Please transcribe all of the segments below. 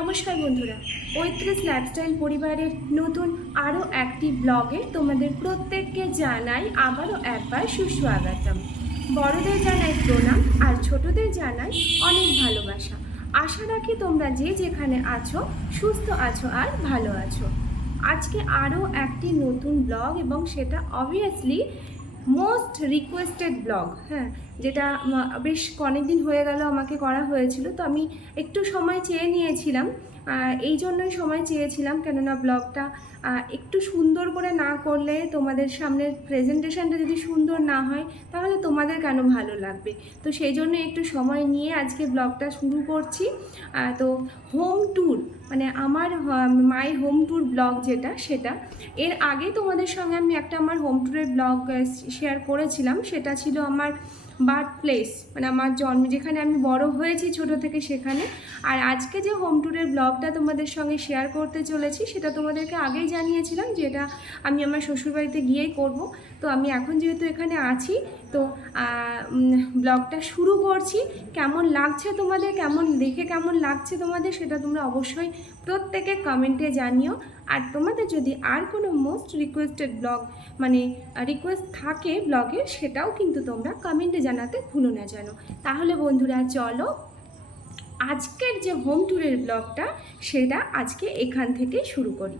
নমস্কার বন্ধুরা, ঐত্রিশ লাইফস্টাইল পরিবারের নতুন আরও একটি ব্লগে তোমাদের প্রত্যেককে জানাই আবারও একবার সুস্বাগতম। বড়দের জানাই প্রণাম আর ছোটদের জানাই অনেক ভালোবাসা। আশা রাখি তোমরা যে যেখানে আছো সুস্থ আছো আর ভালো আছো। আজকে আরও একটি নতুন ব্লগ এবং সেটা অবভিয়াসলি মোস্ট রিকোয়েস্টেড ব্লগ, যেটা বেশ অনেকদিন হয়ে গেল আমাকে করা হয়েছিল, তো আমি একটু সময় চেয়ে নিয়েছিলাম। এই জন্যই সময় চেয়েছিলাম, কেননা ব্লগটা একটু সুন্দর করে না করলে, তোমাদের সামনের প্রেজেন্টেশনটা যদি সুন্দর না হয় তাহলে তোমাদের কেন ভালো লাগবে। তো সেই জন্য একটু সময় নিয়ে আজকে ব্লগটা শুরু করছি। তো হোম ট্যুর, মানে আমার মাই হোম ট্যুর ব্লগ যেটা, সেটা এর আগে তোমাদের সঙ্গে আমি একটা আমার হোম ট্যুরের ব্লগ শেয়ার করেছিলাম। সেটা ছিল আমার বার্থ প্লেস, মানে আমার জন্ম, যেখানে আমি বড় হয়েছি ছোট থেকে, সেখানে। আর আজকে যে হোম ট্যুরের ব্লগটা তোমাদের সঙ্গে শেয়ার করতে চলেছি সেটা তোমাদেরকে আগেই জানিয়েছিলাম যে এটা আমি আমার শ্বশুরবাড়িতে গিয়েই করব। তো আমি এখন যেহেতু এখানে আছি, তো ব্লগটা শুরু করছি। কেমন লাগছে তোমাদের, দেখে কেমন লাগছে তোমাদের, সেটা তোমরা অবশ্যই প্রত্যেকে কমেন্টে জানিও। আর তোমাদের যদি আর কোনো মোস্ট রিকোয়েস্টেড ব্লগ, মানে রিকোয়েস্ট থাকে ব্লগের, সেটাও কিন্তু তোমরা কমেন্টে জানাতে ভুলো না যেন। তাহলে বন্ধুরা চলো, আজকের যে হোম ট্যুরের ব্লগটা সেটা আজকে এখান থেকে শুরু করি।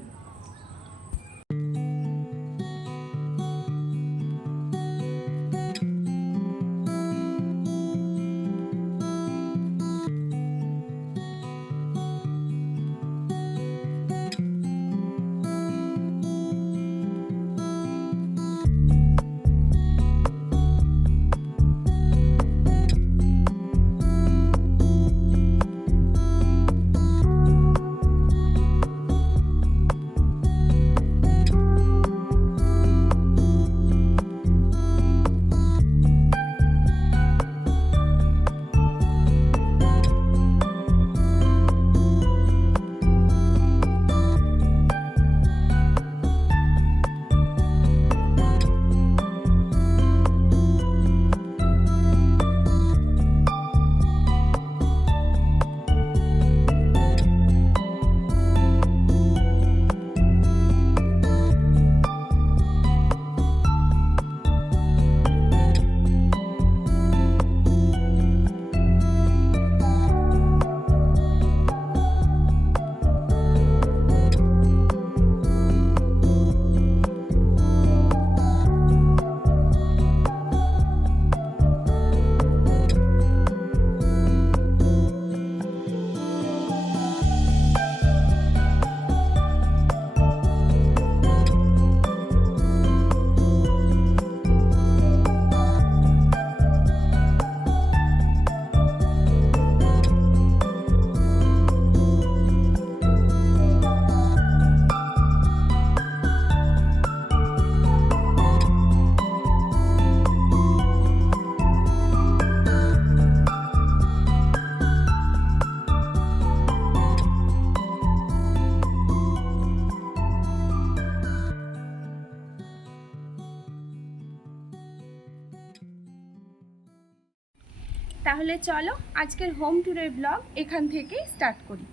তাহলে চলো আজকের হোম ট্যুরের ব্লগ এখান থেকে স্টার্ট করি।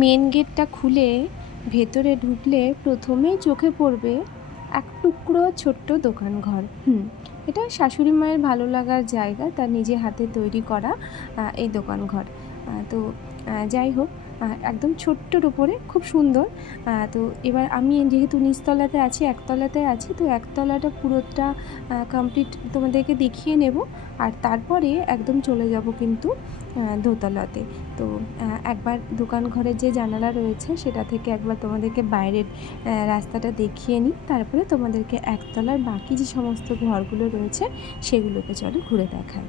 মেন গেটটা খুলে ভেতরে ঢুকলে প্রথমেই চোখে পড়বে এক টুকরো ছোট্ট দোকান ঘর। এটা শাশুড়ি মায়ের ভালো লাগার জায়গা, তার নিজে হাতে তৈরি করা এই দোকান ঘর। তো যাই হোক, একদম ছোট্টর উপরে খুব সুন্দর। তো এবার আমি যেহেতু নিচতলাতে আছি, একতলাতে আছি, তো একতলাটা পুরোটা কমপ্লিট তোমাদেরকে দেখিয়ে নেব, আর তারপরে একদম চলে যাব কিন্তু দোতলাতে। তো একবার দোকান ঘরের যে জানালা রয়েছে সেটা থেকে একবার তোমাদেরকে বাইরের রাস্তাটা দেখিয়ে নিই, তারপরে তোমাদেরকে একতলার বাকি যে সমস্ত ঘরগুলো রয়েছে সেগুলোকে চলো ঘুরে দেখাই।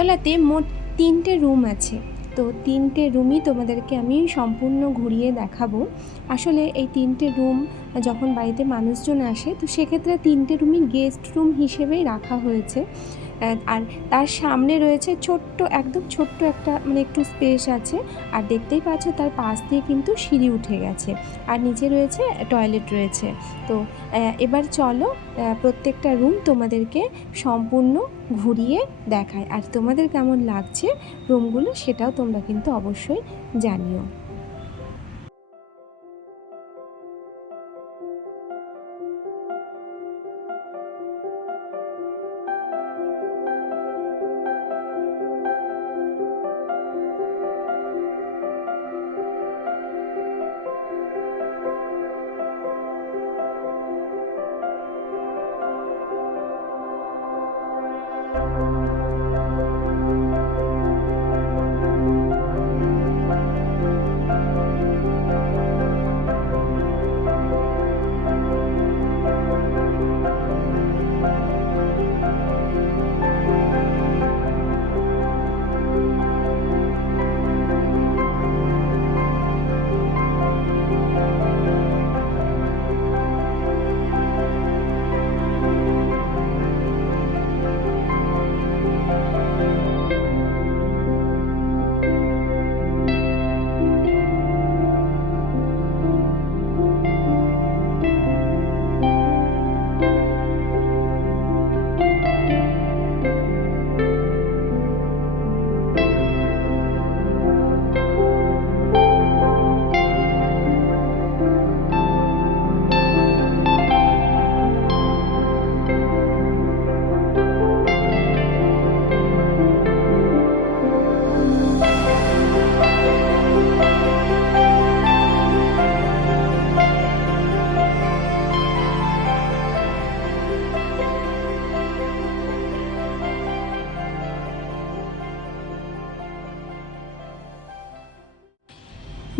একতলাতে মোট 3টে রুম আছে। তো 3টে রুমই তোমাদেরকে আমি সম্পূর্ণ ঘুরিয়ে দেখাবো। আসলে এই 3টে রুম যখন বাড়িতে মানুষজন আসে তো সেক্ষেত্রে 3টে রুমই গেস্ট রুম হিসেবেই রাখা হয়েছে। আর তার সামনে রয়েছে একদম ছোট্ট একটা একটু স্পেস আছে। আর দেখতেই পাচ্ছ তার পাশ দিয়ে কিন্তু সিঁড়ি উঠে গেছে, আর নিচে রয়েছে টয়লেট রয়েছে। তো এবার চলো প্রত্যেকটা রুম তোমাদেরকে সম্পূর্ণ ঘুরিয়ে দেখায়, আর তোমাদের কেমন লাগছে রুমগুলো সেটাও তোমরা কিন্তু অবশ্যই জানিও।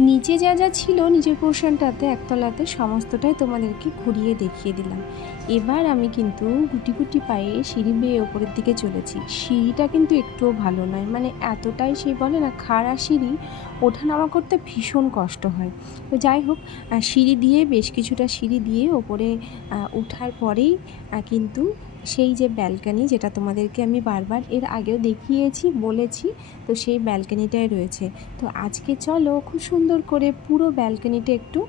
নিচে যা যা ছিল নিচের পোর্শনটাতে একতলাতে সমস্তটাই তোমাদেরকে ঘুরিয়ে দেখিয়ে দিলাম। এবার আমি কিন্তু গুটি গুটি পায়ে সিঁড়ি বেয়ে ওপরের দিকে চলেছি। সিঁড়িটা কিন্তু একটুও ভালো নয়, এতটাই সেই বলে না খাড়া সিঁড়ি, ওঠানামা করতে ভীষণ কষ্ট হয়। তো যাই হোক, সিঁড়ি দিয়ে বেশ কিছুটা সিঁড়ি দিয়ে ওপরে ওঠার পরেই কিন্তু সেই যে ব্যালকনি, যেটা তোমাদেরকে আমি বারবার এর আগেও দেখিয়েছি বলেছি, তো সেই ব্যালকনিটাই রয়েছে। তো আজকে চলো খুব সুন্দর করে পুরো ব্যালকনিটা একটু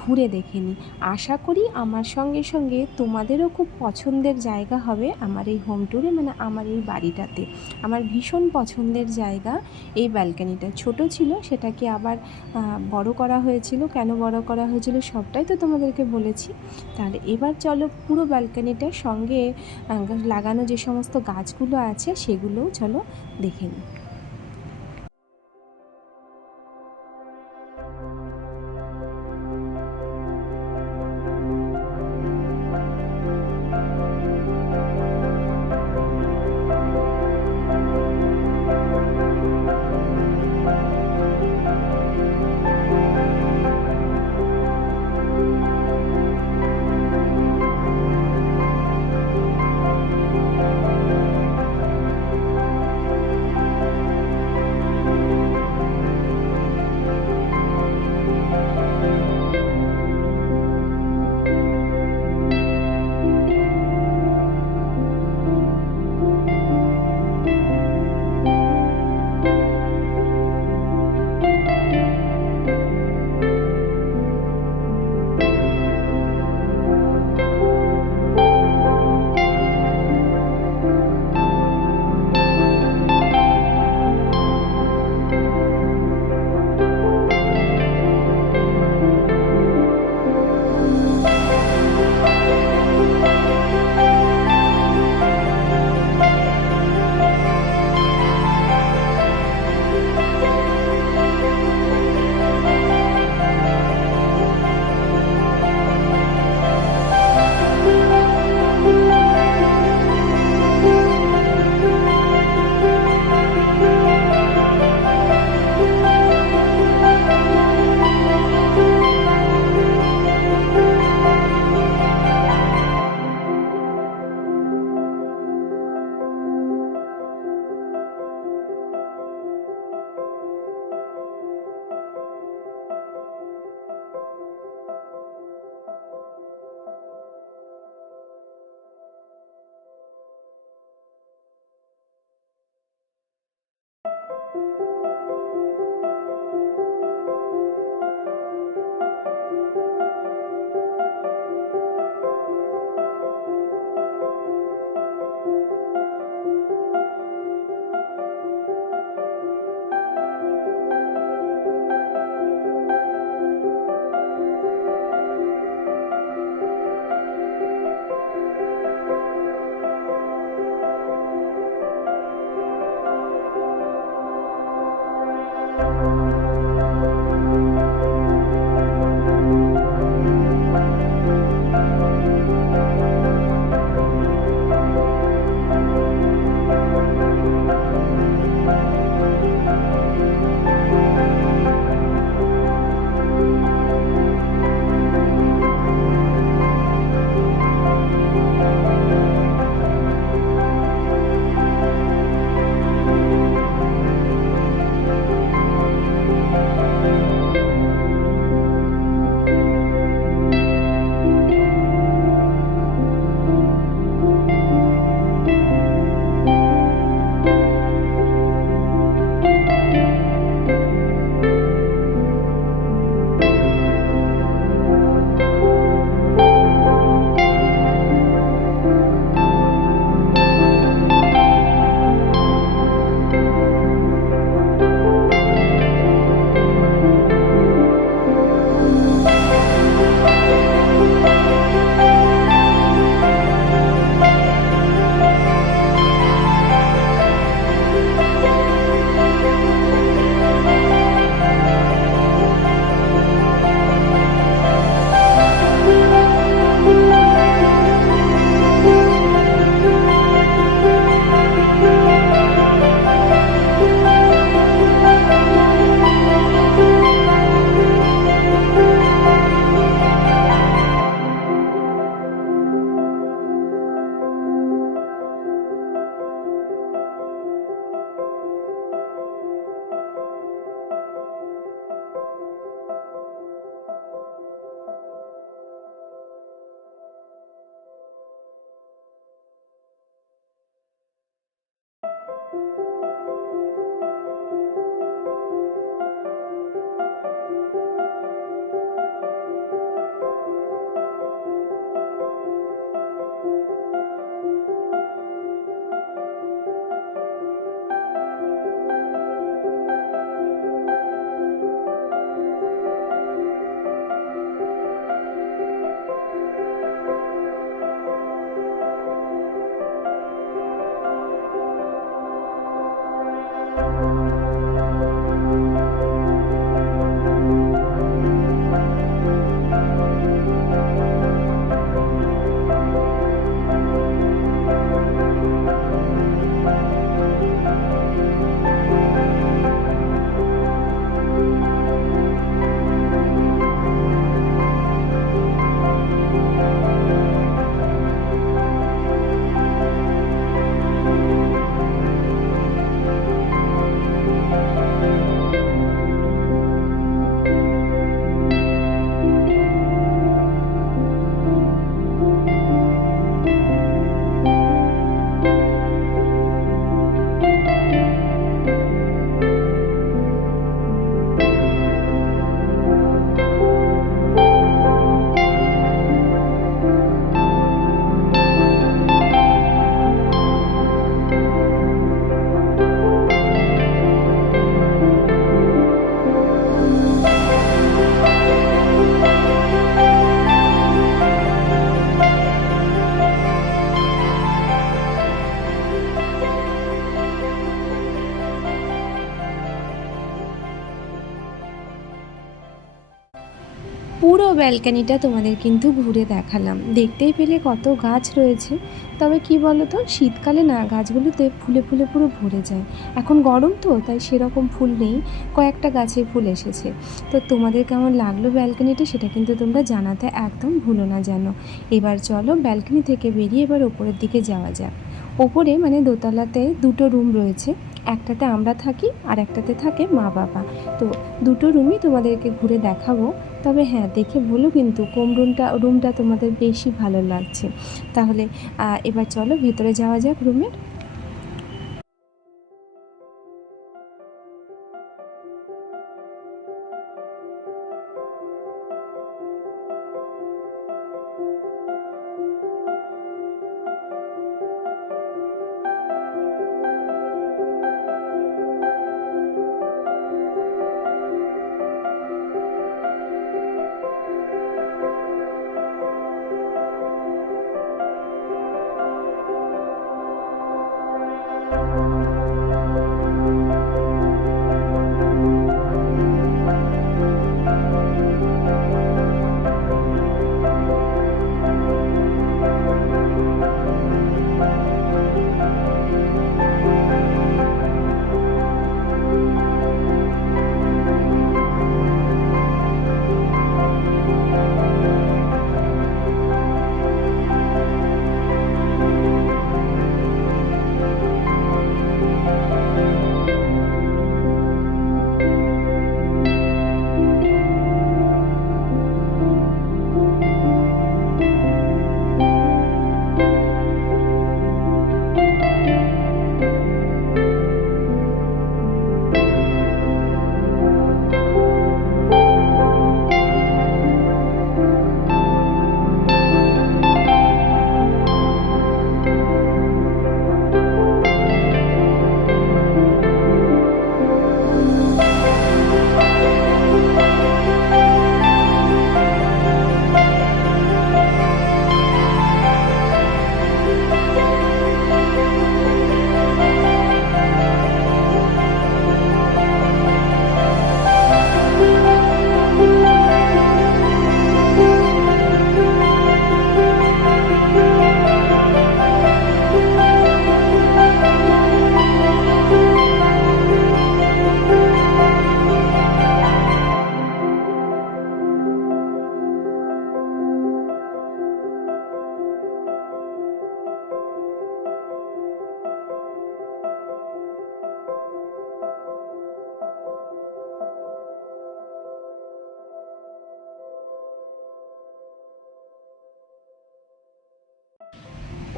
ঘুরে দেখে নিই। আশা করি আমার সঙ্গে সঙ্গে তোমাদেরও খুব পছন্দের জায়গা হবে আমার এই হোম ট্যুরে, আমার এই বাড়িটাতে। আমার ভীষণ পছন্দের জায়গা এই ব্যালকনিটা। ছোট ছিল, সেটাকে আবার বড় করা হয়েছিল। কেন বড় করা হয়েছিল সবটাই তো তোমাদেরকে বলেছি। তাহলে এবার চলো পুরো ব্যালকনিটার সঙ্গে লাগানো যে সমস্ত গাছগুলো আছে সেগুলোও চলো দেখে নিই। পুরো ব্যালকানিটা তোমাদের কিন্তু ঘুরে দেখালাম। দেখতেই পেলে কত গাছ রয়েছে। তবে কি বলো তো, শীতকালে না গাছগুলোতে ফুলে ফুলে পুরো ভরে যায়। এখন গরম তো, তাই সেরকম ফুল নেই, কয়েকটা গাছে ফুল এসেছে। তো তোমাদের কেমন লাগলো ব্যালকানিটা, সেটা কিন্তু তোমরা জানাতে একদম ভুলো না যেন। এবার চলো ব্যালকানি থেকে বেরিয়ে এবার ওপরের দিকে যাওয়া যাক। ওপরে মানে দোতলাতে দুটো রুম রয়েছে, একটাতে আমরা থাকি আর একটাতে থাকে মা বাবা। তো দুটো রুমই তোমাদেরকে ঘুরে দেখাবো। তবে হ্যাঁ, দেখে বলো কিন্তু কোন রুমটা তোমাদের বেশি ভালো লাগছে। তাহলে এবার চলো ভেতরে যাওয়া যাক রুমের।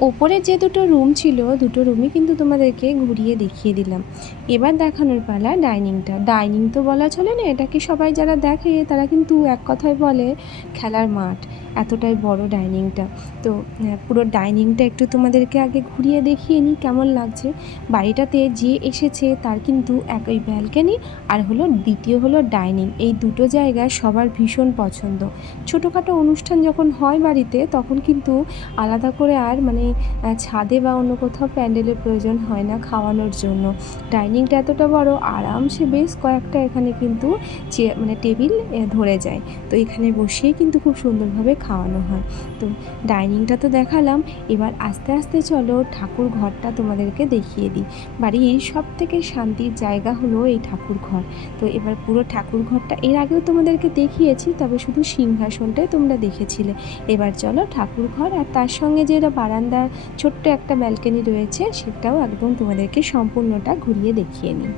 ওপরে যে দুটো রুম ছিল, দুটো রুমই কিন্তু তোমাদেরকে ঘুরিয়ে দেখিয়ে দিলাম। এবার দেখানোর পালা ডাইনিংটা। ডাইনিং তো বলা চলে না, এটাকে সবাই যারা দেখে তারা কিন্তু এক কথায় বলে খেলার মাঠ, এতটাই বড় ডাইনিংটা। তো পুরো ডাইনিংটা একটু তোমাদেরকে আগে ঘুরিয়ে দেখিয়ে নিই কেমন লাগছে। বাড়িটাতে যে এসেছে তার কিন্তু একই ব্যালকানি আর হলো দ্বিতীয় হলো ডাইনিং, এই দুটো জায়গা সবার ভীষণ পছন্দ। ছোটোখাটো অনুষ্ঠান যখন হয় বাড়িতে, তখন কিন্তু আলাদা করে আর মানে ছাদে বা অন্য কোথাও প্যান্ডেলের প্রয়োজন হয় না খাওয়ানোর জন্য। ডাইনিংটা এতটা বড়, আরামসে বেশ কয়েকটা এখানে কিন্তু মানে টেবিল ধরে যায়। তো এখানে বসিয়ে কিন্তু খুব সুন্দরভাবে খাওয়ানো হয়। তো ডাইনিংটা তো দেখালাম, এবার আস্তে আস্তে চলো ঠাকুর ঘরটা তোমাদেরকে দেখিয়ে দিই। বাড়ির সবথেকে শান্তির জায়গা হলো এই ঠাকুর ঘর। তো এবার পুরো ঠাকুর ঘরটা এর আগেও তোমাদেরকে দেখিয়েছি, তবে শুধু সিংহাসনটাই তোমরা দেখেছিলে। এবার চলো ঠাকুর ঘর আর তার সঙ্গে যে বারান্দার ছোট্ট একটা ব্যালকনি রয়েছে, সেটাও একদম তোমাদেরকে সম্পূর্ণটা ঘুরিয়ে দেখিয়ে নিই।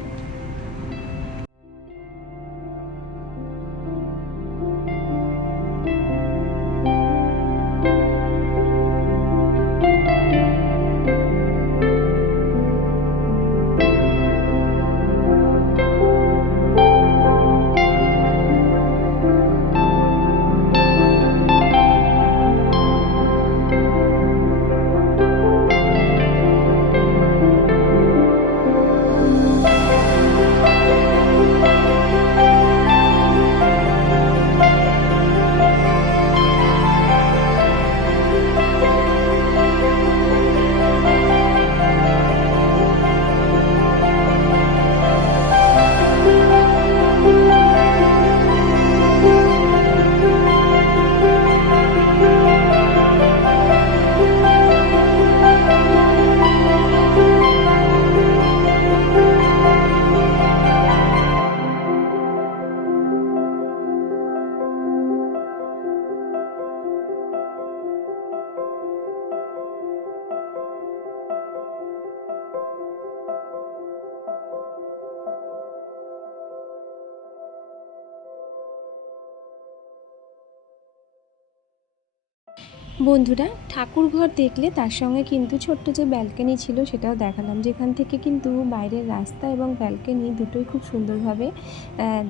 বন্ধুরা, ঠাকুরঘর দেখলে তার সঙ্গে কিন্তু ছোট্ট যে ব্যালকনি ছিল সেটাও দেখালাম, যেখান থেকে কিন্তু বাইরের রাস্তা এবং ব্যালকনি দুটোই খুব সুন্দরভাবে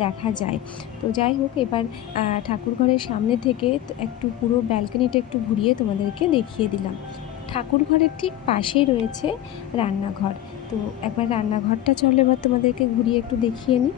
দেখা যায়। তো যাই হোক, এবার ঠাকুরঘরের সামনে থেকে একটু পুরো ব্যালকনিটা একটু ঘুরিয়ে তোমাদেরকে দেখিয়ে দিলাম। ঠাকুরঘরের ঠিক পাশেই রয়েছে রান্নাঘর। তো একবার রান্নাঘরটা চলো এবার তোমাদেরকে ঘুরিয়ে একটু দেখিয়ে নিই।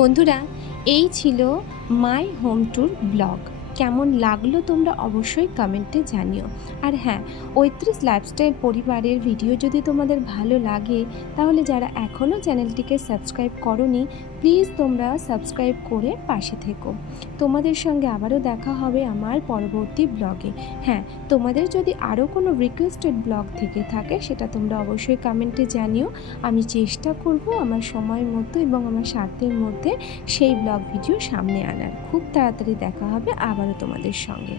বন্ধুরা, এই ছিল মাই হোম ট্যুর ব্লগ। কেমন লাগলো তোমরা অবশ্যই কমেন্টে জানিও। আর হ্যাঁ, ৩৫ লাইফস্টাইল পরিবারের ভিডিও যদি তোমাদের ভালো লাগে, তাহলে যারা এখনও চ্যানেলটিকে সাবস্ক্রাইব করোনি, প্লিজ তোমরা সাবস্ক্রাইব করে পাশে থেকো। তোমাদের সঙ্গে আবারও দেখা হবে আমার পরবর্তী ব্লগে। হ্যাঁ, তোমাদের যদি আরও কোনো রিকোয়েস্টেড ব্লগ থেকে থাকে, সেটা তোমরা অবশ্যই কমেন্টে জানিও। আমি চেষ্টা করব আমার সময়ের মতো এবং আমার স্বার্থের মধ্যে সেই ব্লগ ভিডিও সামনে আনার। খুব তাড়াতাড়ি দেখা হবে আবারও তোমাদের সঙ্গে।